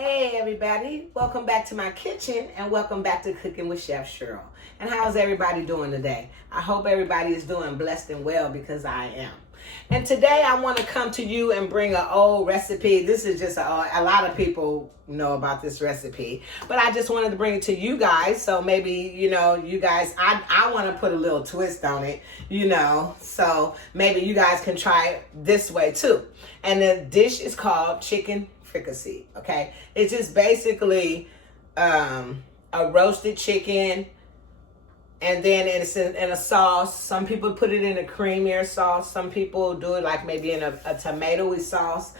Hey everybody, welcome back to my kitchen and welcome back to Cooking with Chef Cheryl. And how's everybody doing today? I hope everybody is doing blessed and well because I am. And today I want to come to you and bring an old recipe. This is just a lot of people know about this recipe, but I just wanted to bring it to you guys. So maybe, you guys, I want to put a little twist on it, so maybe you guys can try it this way too. And the dish is called chicken fricassee. Okay, it's just basically a roasted chicken, and then it's in a sauce. Some people put it in a creamier sauce. Some people do it like maybe in a tomatoey sauce.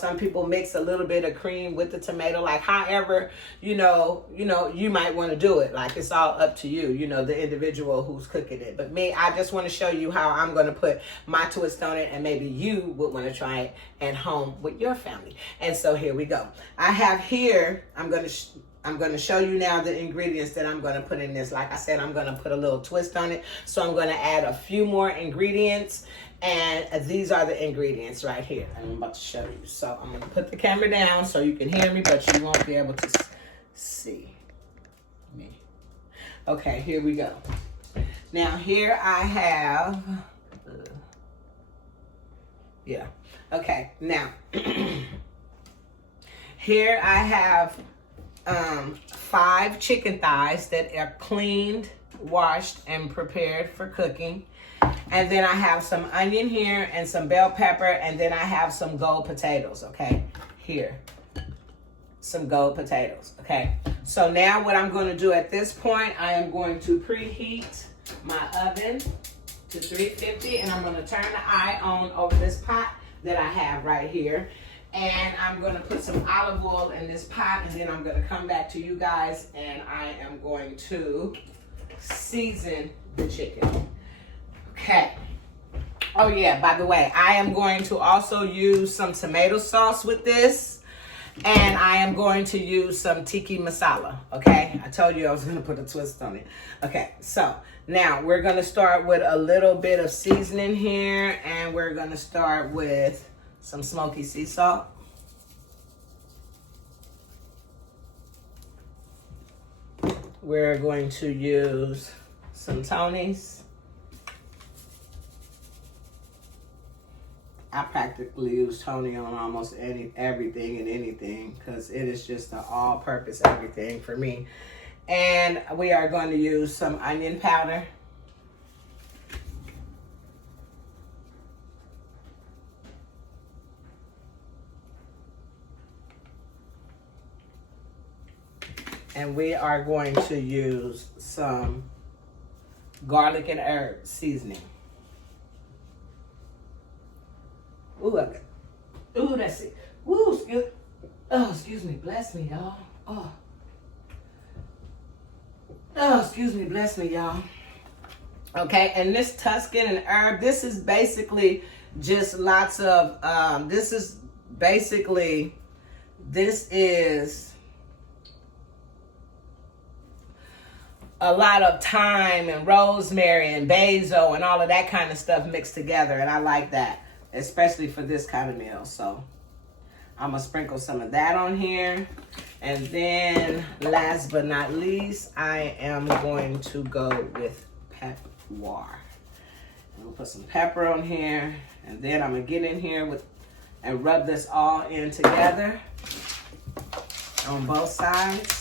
Some people mix a little bit of cream with the tomato. Like however, you might want to do it. Like it's all up to you. The individual who's cooking it. But me, I just want to show you how I'm going to put my twist on it, and maybe you would want to try it at home with your family. And so here we go. I have here. I'm going to show you now the ingredients that I'm going to put in this. Like I said, I'm going to put a little twist on it. So I'm going to add a few more ingredients. And these are the ingredients right here. I'm about to show you. So I'm going to put the camera down so you can hear me, but you won't be able to see me. Okay, here we go. Now here I have, Okay, now here I have 5 chicken thighs that are cleaned, washed, and prepared for cooking. And then I have some onion here and some bell pepper, and then I have some gold potatoes, okay? Here, some gold potatoes, okay? So now what I'm going to do at this point, I am going to preheat my oven to 350, and I'm going to turn the eye on over this pot that I have right here. And I'm going to put some olive oil in this pot, and then I'm going to come back to you guys, and I am going to season the chicken. Okay. Oh yeah, by the way, I am going to also use some tomato sauce with this, and I am going to use some tiki masala, okay? I told you I was going to put a twist on it. Okay, so now we're going to start with a little bit of seasoning here, and we're going to start with some smoky sea salt. We're going to use some Tonys. I practically use Tony on almost everything and anything because it is just an all-purpose everything for me. And we are going to use some onion powder. And we are going to use some garlic and herb seasoning. Ooh, that's it. Woo, excuse me, bless me, y'all. Excuse me, bless me, y'all. Okay, and this Tuscan and herb, this is basically just lots of, this is a lot of thyme and rosemary and basil and all of that kind of stuff mixed together, and I like that, especially for this kind of meal. So I'm gonna sprinkle some of that on here, and then last but not least, I am going to go with pepper. I'm gonna put some pepper on here, and then I'm gonna get in here and rub this all in together on both sides.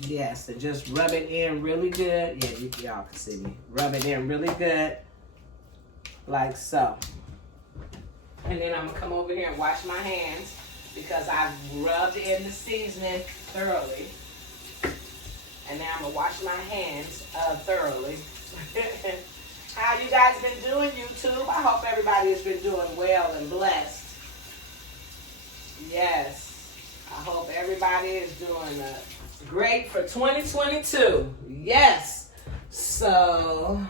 Yes, and just rub it in really good. Yeah, y'all can see me. Rub it in really good, like so. And then I'm going to come over here and wash my hands because I've rubbed in the seasoning thoroughly. And now I'm going to wash my hands thoroughly. How you guys been doing, YouTube? I hope everybody has been doing well and blessed. Yes. I hope everybody is doing great for 2022. Yes. So,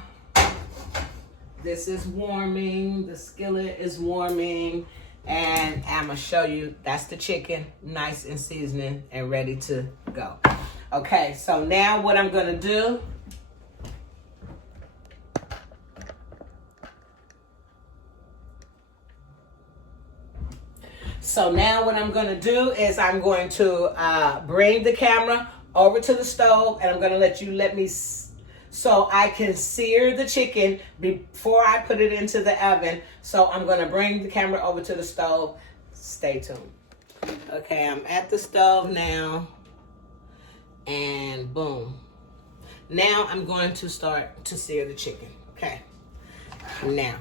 this is warming. The skillet is warming. And I'm going to show you, that's the chicken, nice and seasoning and ready to go. Okay, so now what I'm going to do, is I'm going to bring the camera over to the stove, and I'm going to let me so I can sear the chicken before I put it into the oven. So I'm going to bring the camera over to the stove. Stay tuned. Okay, I'm at the stove now. And boom. Now I'm going to start to sear the chicken. Okay. Now.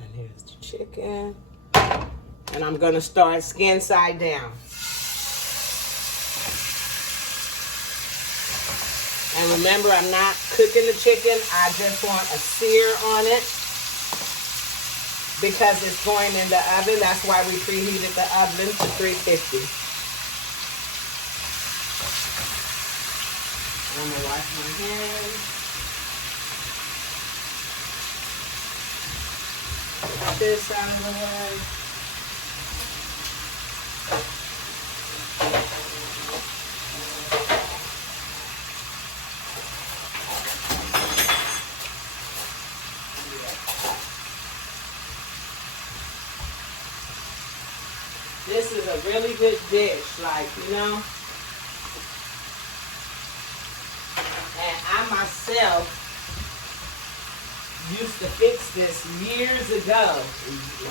And here's the chicken. And I'm going to start skin side down. And remember, I'm not cooking the chicken. I just want a sear on it because it's going in the oven. That's why we preheated the oven to 350. I'm going to wash my hands. Put this out of the way. This is a really good dish, like, you know. And I myself used to fix this years ago.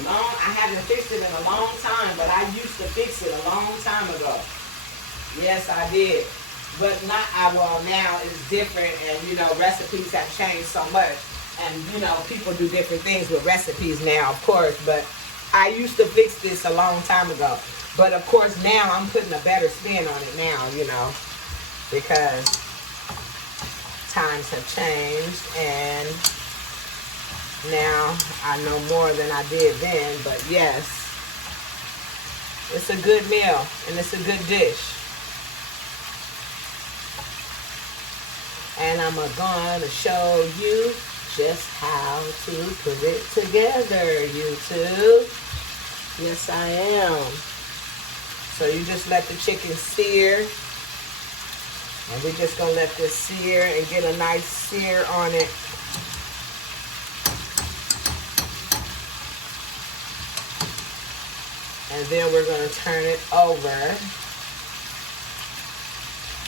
I haven't fixed it in a long time, but I used to fix it a long time ago. Yes, I did. But now it's different, and, you know, recipes have changed so much. And, you know, people do different things with recipes now, of course, but I used to fix this a long time ago. But of course now I'm putting a better spin on it now, you know, because times have changed and now I know more than I did then. But yes, it's a good meal and it's a good dish. And I'm going to show you just how to put it together, YouTube. Yes, I am. So you just let the chicken sear. And we're just going to let this sear and get a nice sear on it. And then we're going to turn it over.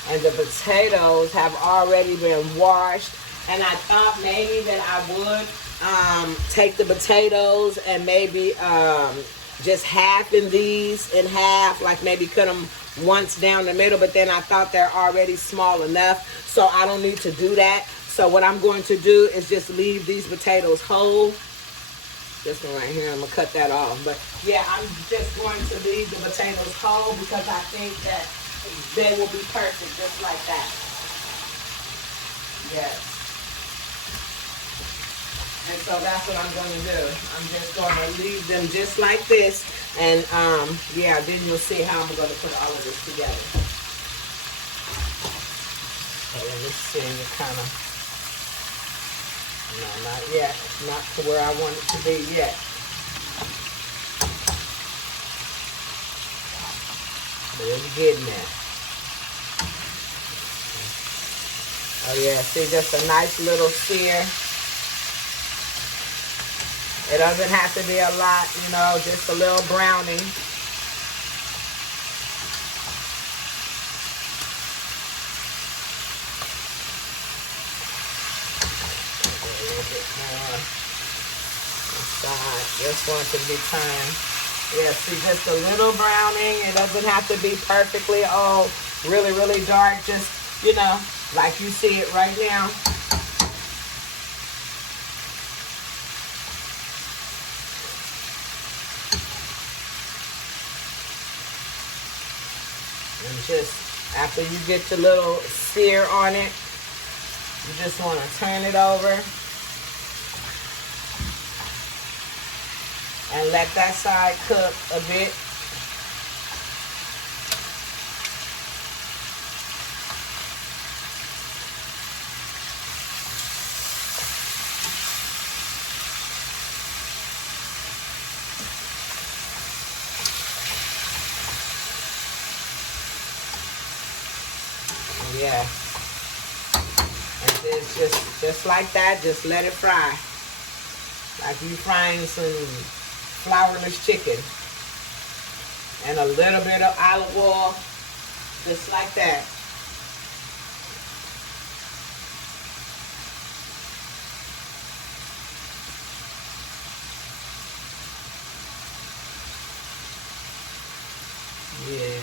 And the potatoes have already been washed. And I thought maybe that I would take the potatoes and maybe just halving these in half, like maybe cut them once down the middle, but then I thought they're already small enough, so I don't need to do that. So what I'm going to do is just leave these potatoes whole. This one right here, I'm going to cut that off. But yeah, I'm just going to leave the potatoes whole because I think that they will be perfect just like that. Yes. And so that's what I'm going to do. I'm just going to leave them just like this. And yeah, then you'll see how I'm going to put all of this together. So let me see, it kind of, no, not yet. Not to where I want it to be yet. But it's getting there. Oh yeah, see, just a nice little sear. It doesn't have to be a lot, you know, just a little browning. A little bit more inside. Just want it to be turned. Yeah, see, just a little browning. It doesn't have to be perfectly, really, really dark. Just, you know, like you see it right now. And just after you get your little sear on it, you just want to turn it over and let that side cook a bit. Yeah. And it's just like that, just let it fry. Like you frying some flourless chicken. And a little bit of olive oil, just like that. Yeah.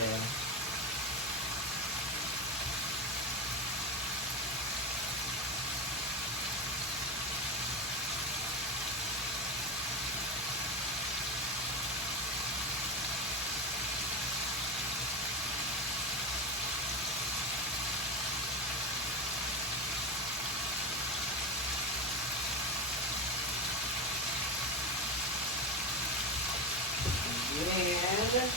And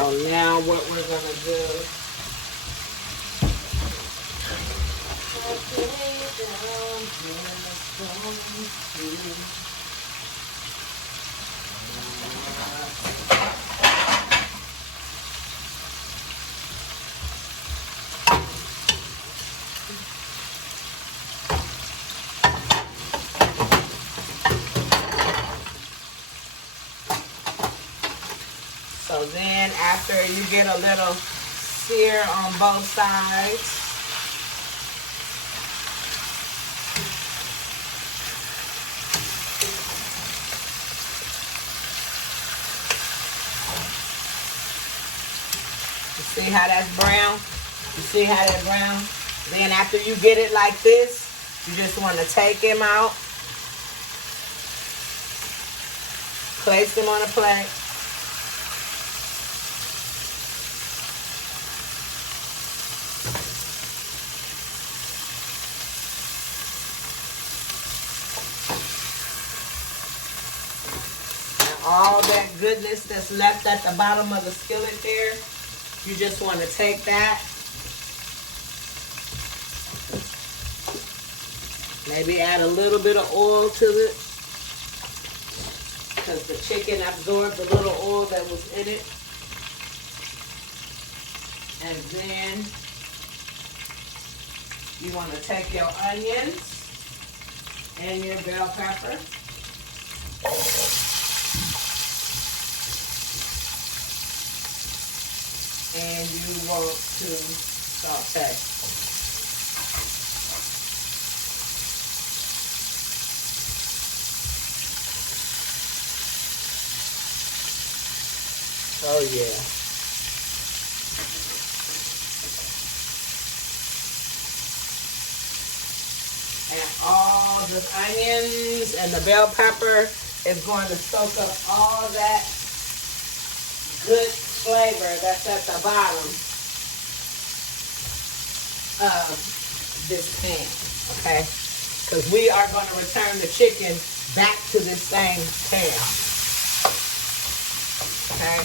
so now what we're gonna do, so then after you get a little sear on both sides, you see how that's brown? You see how that's brown? Then after you get it like this, you just want to take him out, place him on a plate. All that goodness that's left at the bottom of the skillet there, you just want to take that, maybe add a little bit of oil to it, because the chicken absorbed the little oil that was in it. And then you want to take your onions and your bell pepper. And you want to saute. Oh yeah. And all the onions and the bell pepper is going to soak up all that good flavor that's at the bottom of this pan, okay? Because we are going to return the chicken back to this same pan, okay?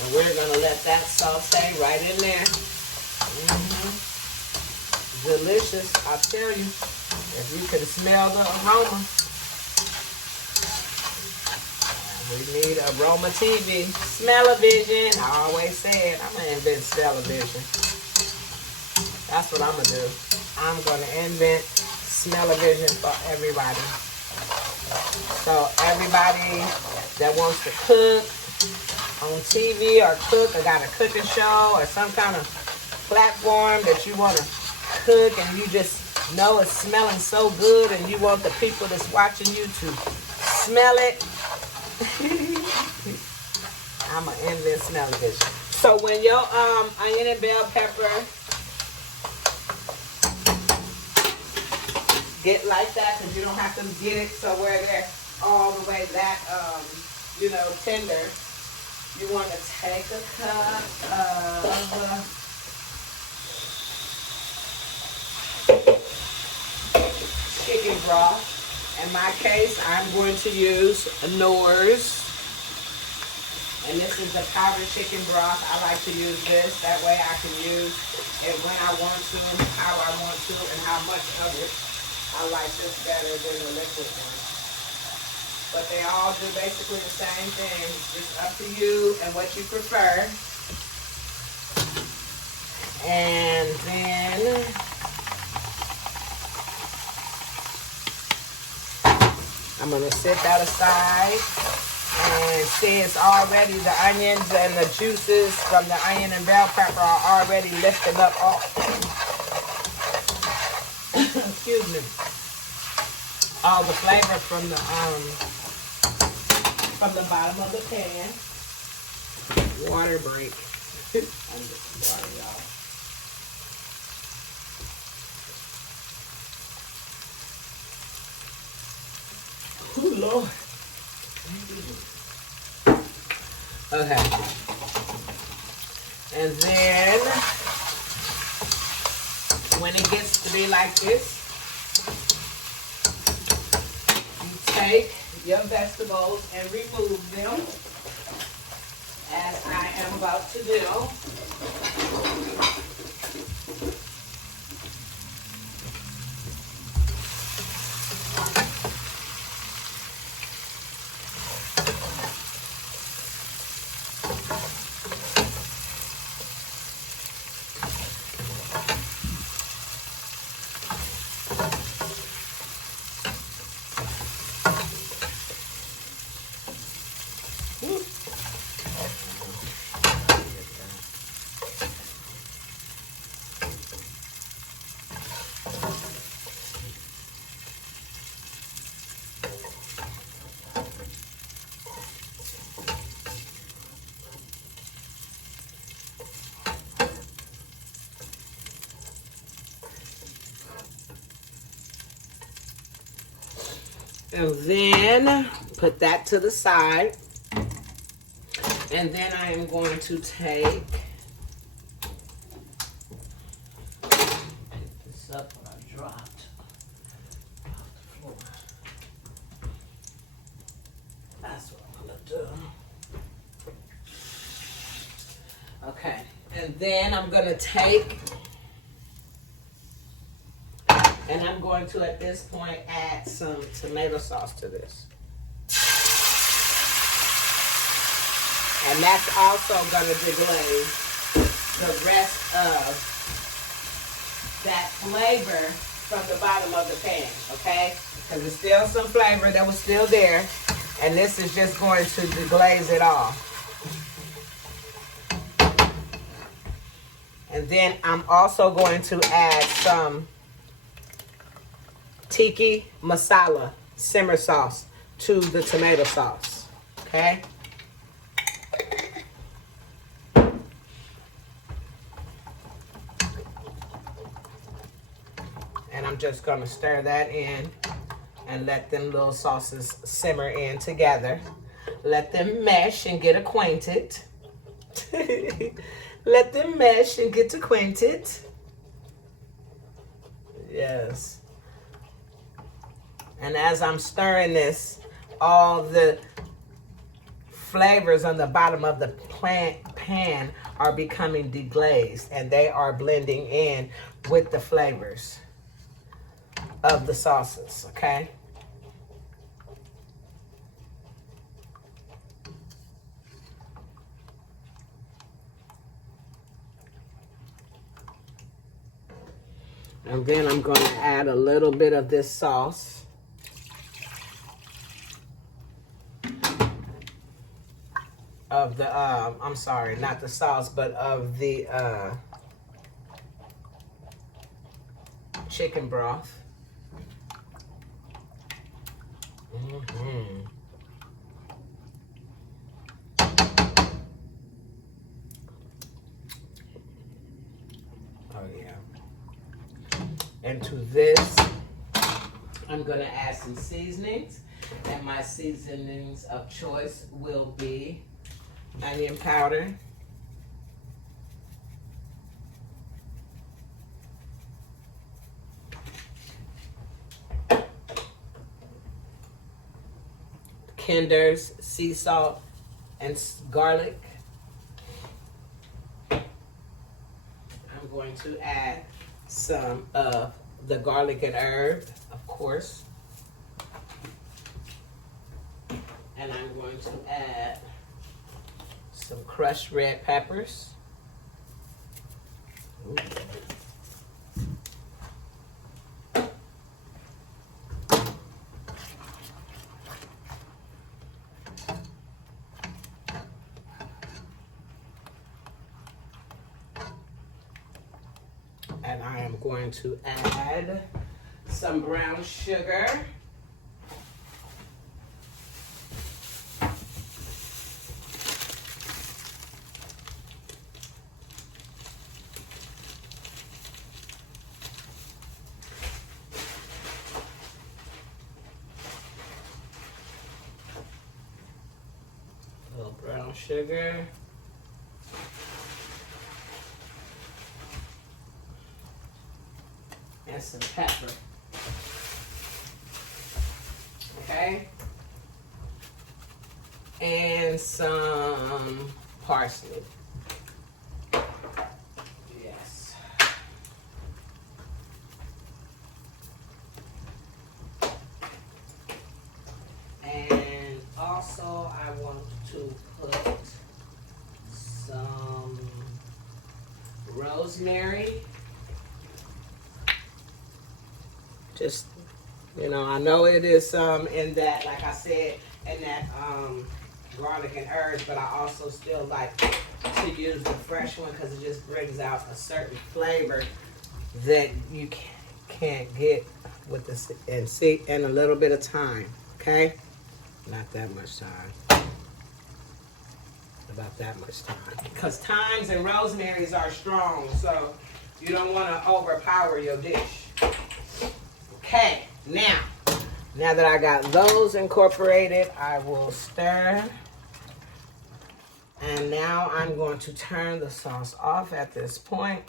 And we're gonna let that saute right in there. Delicious, I tell you. If you can smell the aroma. We need aroma TV. Smell-o-vision. I always said I'm gonna invent smell-o-vision. That's what I'm gonna do. I'm gonna invent smell-o-vision for everybody. So everybody that wants to cook on TV or cook or got a cooking show or some kind of platform that you want to cook and you just know it's smelling so good and you want the people that's watching you to smell it. I'm going to invent smell-o-vision. So when your onion and bell pepper get like that, because you don't have to get it so where they're all the way that, tender. You want to take a cup of chicken broth. In my case, I'm going to use Knorr's. And this is the powdered chicken broth. I like to use this. That way I can use it when I want to, how I want to, and how much of it. I like this better than the liquid one. But they all do basically the same thing. It's up to you and what you prefer. And then I'm going to set that aside. And see, it's already, the onions and the juices from the onion and bell pepper are already lifting up all, excuse me, all the flavor from the bottom of the pan. Water break. I'm just water, y'all. Oh, Lord. Okay. And then, when it gets to be like this, you take your vegetables and remove them, as I am about to do. And then put that to the side. And then I am going to take, pick this up what I dropped off the floor. That's what I'm going to do. Okay. And then I'm going to take, and I'm going to, at this point, add some tomato sauce to this. And that's also going to deglaze the rest of that flavor from the bottom of the pan, okay? Because there's still some flavor that was still there. And this is just going to deglaze it all. And then I'm also going to add some tiki masala simmer sauce to the tomato sauce, okay? And I'm just gonna stir that in and let them little sauces simmer in together. Let them mesh and get acquainted. Let them mesh and get acquainted. Yes. And as I'm stirring this, all the flavors on the bottom of the pan are becoming deglazed and they are blending in with the flavors of the sauces, okay? And then I'm going to add a little bit of this sauce. Of the, I'm sorry, not the sauce, but of the chicken broth. Mm-hmm. Oh, yeah. And to this, I'm going to add some seasonings. And my seasonings of choice will be onion powder, Kinder's sea salt and garlic. I'm going to add some of the garlic and herb, of course. And I'm going to add some crushed red peppers. Ooh. And I am going to add some brown sugar. A little brown sugar. And some pepper. Okay? And some parsley. Yes. And also I want to put some rosemary. Just, you know, I know it is in that, like I said, in that garlic and herbs, but I also still like to use the fresh one because it just brings out a certain flavor that you can't get with this, and see, in a little bit of time, okay? Not that much time. About that much time. Because thymes and rosemaries are strong, so you don't want to overpower your dish. Okay, now that I got those incorporated, I will stir. And now I'm going to turn the sauce off at this point.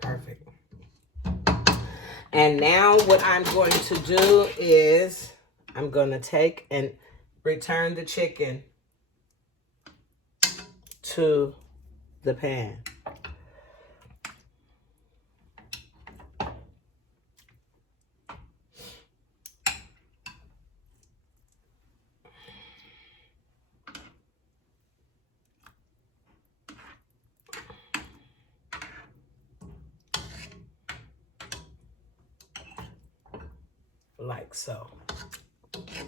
Perfect. And now what I'm going to do is I'm going to take and return the chicken to the pan. Like so. Okay.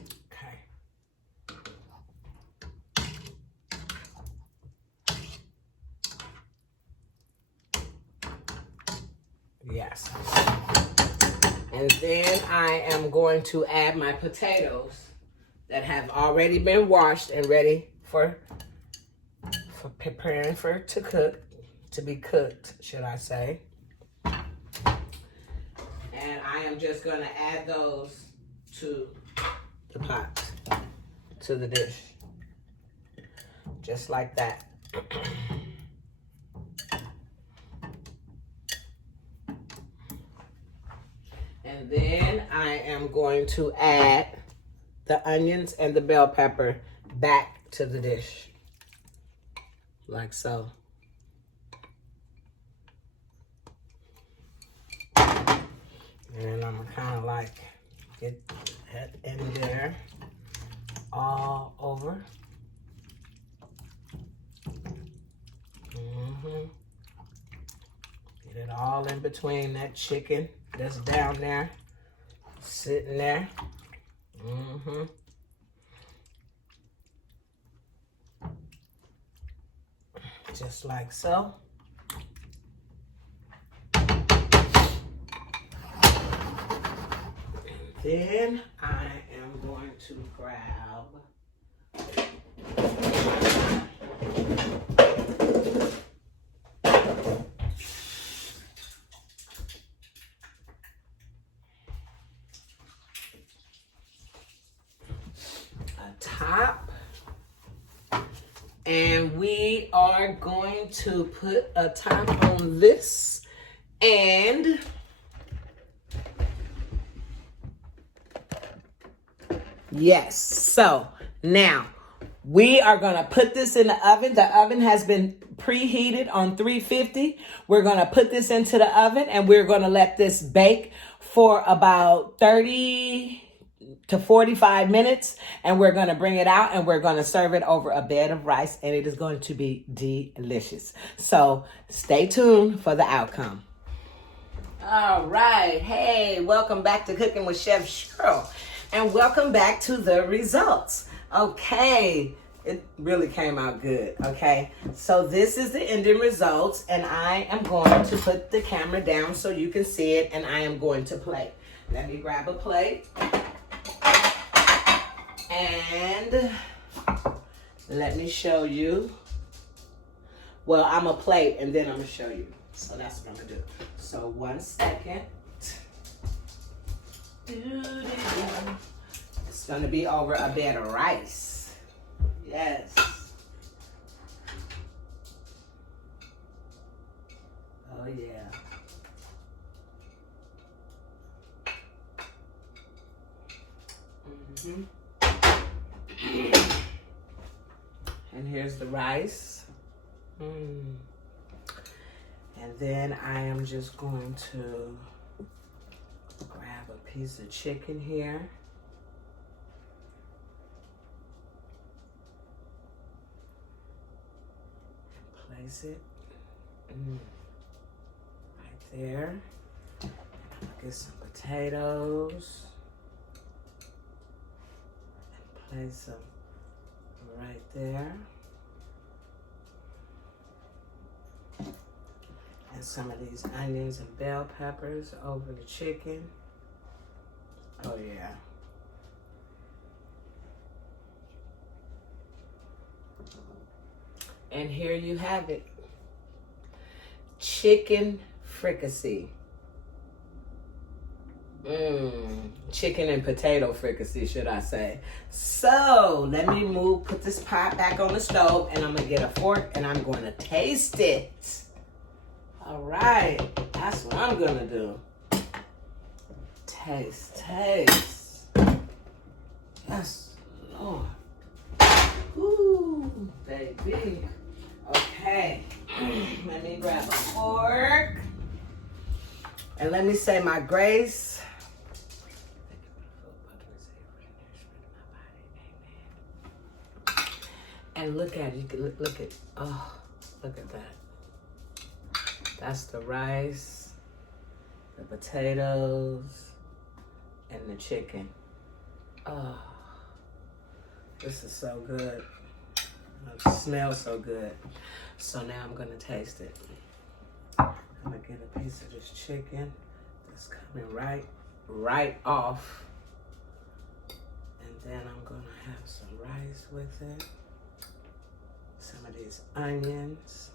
Yes. And then I am going to add my potatoes that have already been washed and ready for preparing to be cooked, should I say. And I am just going to add those to the pot, to the dish. Just like that. And then I am going to add the onions and the bell pepper back to the dish. Like so. And I'm gonna kind of like get that in there all over. Get it all in between that chicken that's down there, sitting there. Just like so. Then I am going to grab a top, and we are going to put a top on this, and yes, so now we are gonna put this in the oven. The oven has been preheated on 350. We're gonna put this into the oven and we're gonna let this bake for about 30 to 45 minutes, and we're gonna bring it out and we're gonna serve it over a bed of rice, and it is going to be delicious. So stay tuned for the outcome. All right, hey, welcome back to Cooking with Chef Cheryl, and welcome back to the results. Okay, it really came out good, okay? So this is the ending results, and I am going to put the camera down so you can see it, and I am going to plate. Let me grab a plate. And let me show you. Well, I'm a plate and then I'm gonna show you. So that's what I'm gonna do. So 1 second. It's gonna be over a bed of rice. Yes. Oh yeah. And here's the rice. And then I am just going to grab a piece of chicken here. And place it right there. Get some potatoes. Place them right there. And some of these onions and bell peppers over the chicken. Oh yeah. And here you have it. Chicken fricassee. Chicken and potato fricassee, should I say. So let me put this pot back on the stove, and I'm gonna get a fork and I'm gonna taste it. All right, that's what I'm gonna do. Taste, taste. Yes, Lord. Ooh, baby. Okay, let me grab a fork. And let me say my grace. And look at it. You can look at. Oh, look at that. That's the rice, the potatoes, and the chicken. Oh, this is so good. It smells so good. So now I'm gonna taste it. I'm gonna get a piece of this chicken that's coming right off. And then I'm gonna have some rice with it. Some of these onions.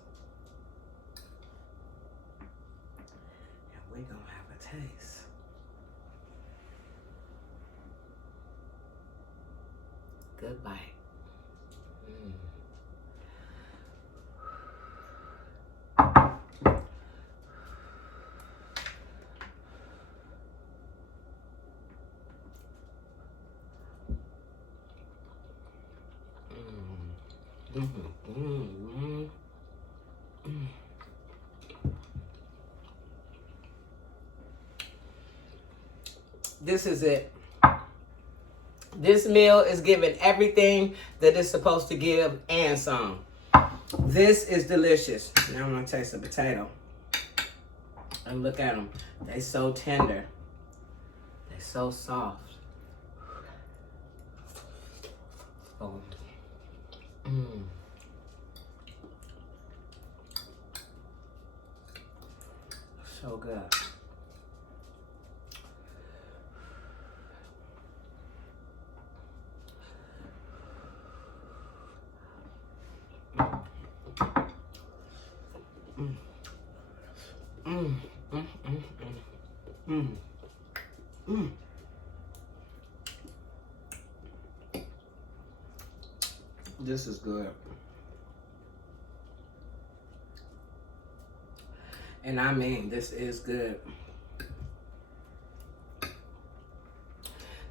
And we're gonna have a taste. Good bite. This is it. This meal is giving everything that it's supposed to give and some. This is delicious. Now I'm gonna taste the potato. And look at them. They so tender. They so soft. Oh. So good. This is good. And I mean, this is good.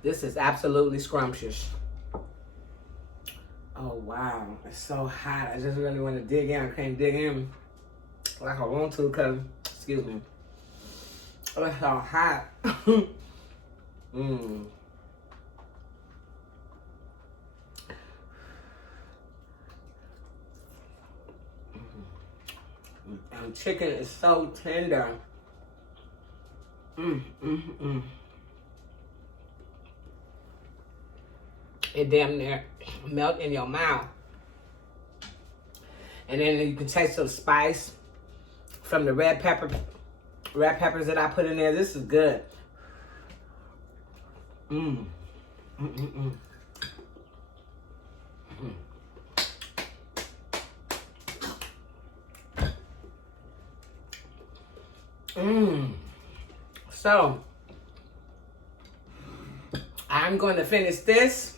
This is absolutely scrumptious. Oh, wow. It's so hot. I just really want to dig in. I can't dig in like I want to because, excuse me. Oh, it's so hot. And chicken is so tender. It damn near melt in your mouth. And then you can taste the spice from the red peppers that I put in there. This is good. So, I'm going to finish this.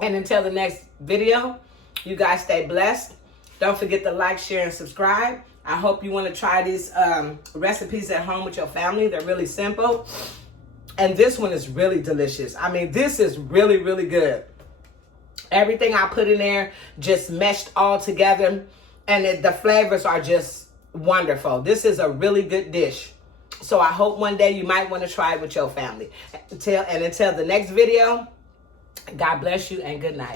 And until the next video, you guys stay blessed. Don't forget to like, share, and subscribe. I hope you want to try these recipes at home with your family. They're really simple. And this one is really delicious. I mean, this is really, really good. Everything I put in there just meshed all together. And the flavors are just wonderful. This is a really good dish. So I hope one day you might want to try it with your family. Until the next video, God bless you and good night.